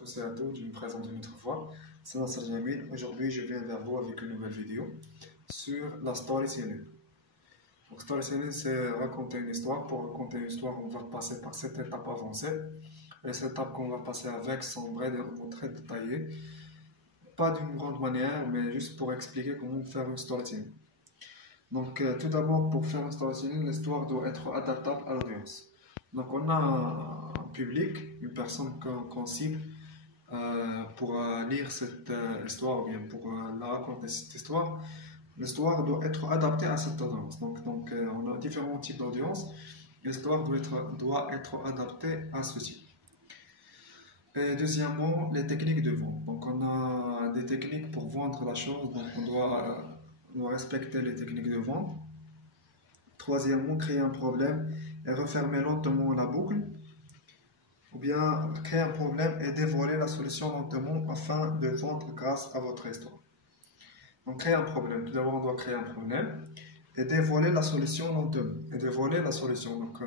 tous et à tous, je me présente une autre fois. C'est Nasser Jamil. Aujourd'hui, je viens vers vous avec une nouvelle vidéo sur la storytelling. Donc, storytelling, c'est raconter une histoire. Pour raconter une histoire, on va passer par cette étape avancée. Et cette étape qu'on va passer avec sont vraiment très détaillées. Pas d'une grande manière, mais juste pour expliquer comment faire une storytelling. Donc, tout d'abord, pour faire un storytelling, l'histoire doit être adaptable à l'audience. Donc, on a un public, une personne qu'on cible pour lire cette histoire ou bien pour la raconter cette histoire. L'histoire doit être adaptée à cette audience. Donc on a différents types d'audience. L'histoire doit être adaptée à ce type. Et deuxièmement, les techniques de vente. Donc, on a des techniques pour vendre la chose. Donc, on doit respecter les techniques de vente. Troisièmement, créer un problème et refermer lentement la boucle. Ou bien créer un problème et dévoiler la solution lentement afin de vendre grâce à votre histoire. Donc, créer un problème. Tout d'abord, on doit créer un problème et dévoiler la solution lentement. Et dévoiler la solution. Donc,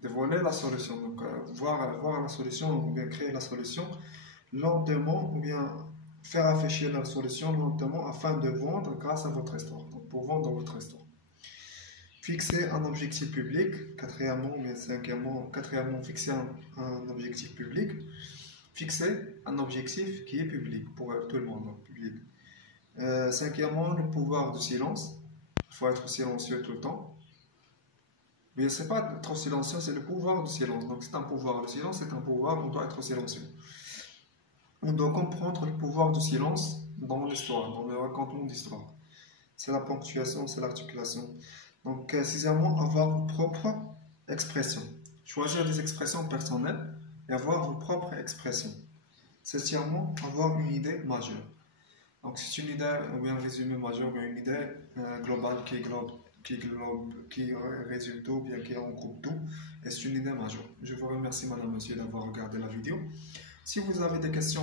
dévoiler la solution. Donc, voir la solution ou bien créer la solution lentement ou bien faire afficher la solution lentement afin de vendre grâce à votre histoire. Donc, pour vendre votre histoire. Fixer un objectif public, quatrièmement, fixer un objectif public. Fixer un objectif qui est public, pour tout le monde, donc public. Cinquièmement, le pouvoir du silence. Il faut être silencieux tout le temps. Mais ce n'est pas trop silencieux, c'est le pouvoir du silence. Donc c'est un pouvoir. Le silence, c'est un pouvoir, on doit être silencieux. On doit comprendre le pouvoir du silence dans l'histoire, dans le racontement d'histoire. C'est la ponctuation, c'est l'articulation. Donc, sixièmement, avoir vos propres expressions. Choisir des expressions personnelles et avoir vos propres expressions. Septièmement, avoir une idée majeure. Donc, c'est une idée ou bien un résumé majeur, ou bien une idée globale qui résume tout, bien qui regroupe tout. Et c'est une idée majeure. Je vous remercie, madame, monsieur, d'avoir regardé la vidéo. Si vous avez des questions,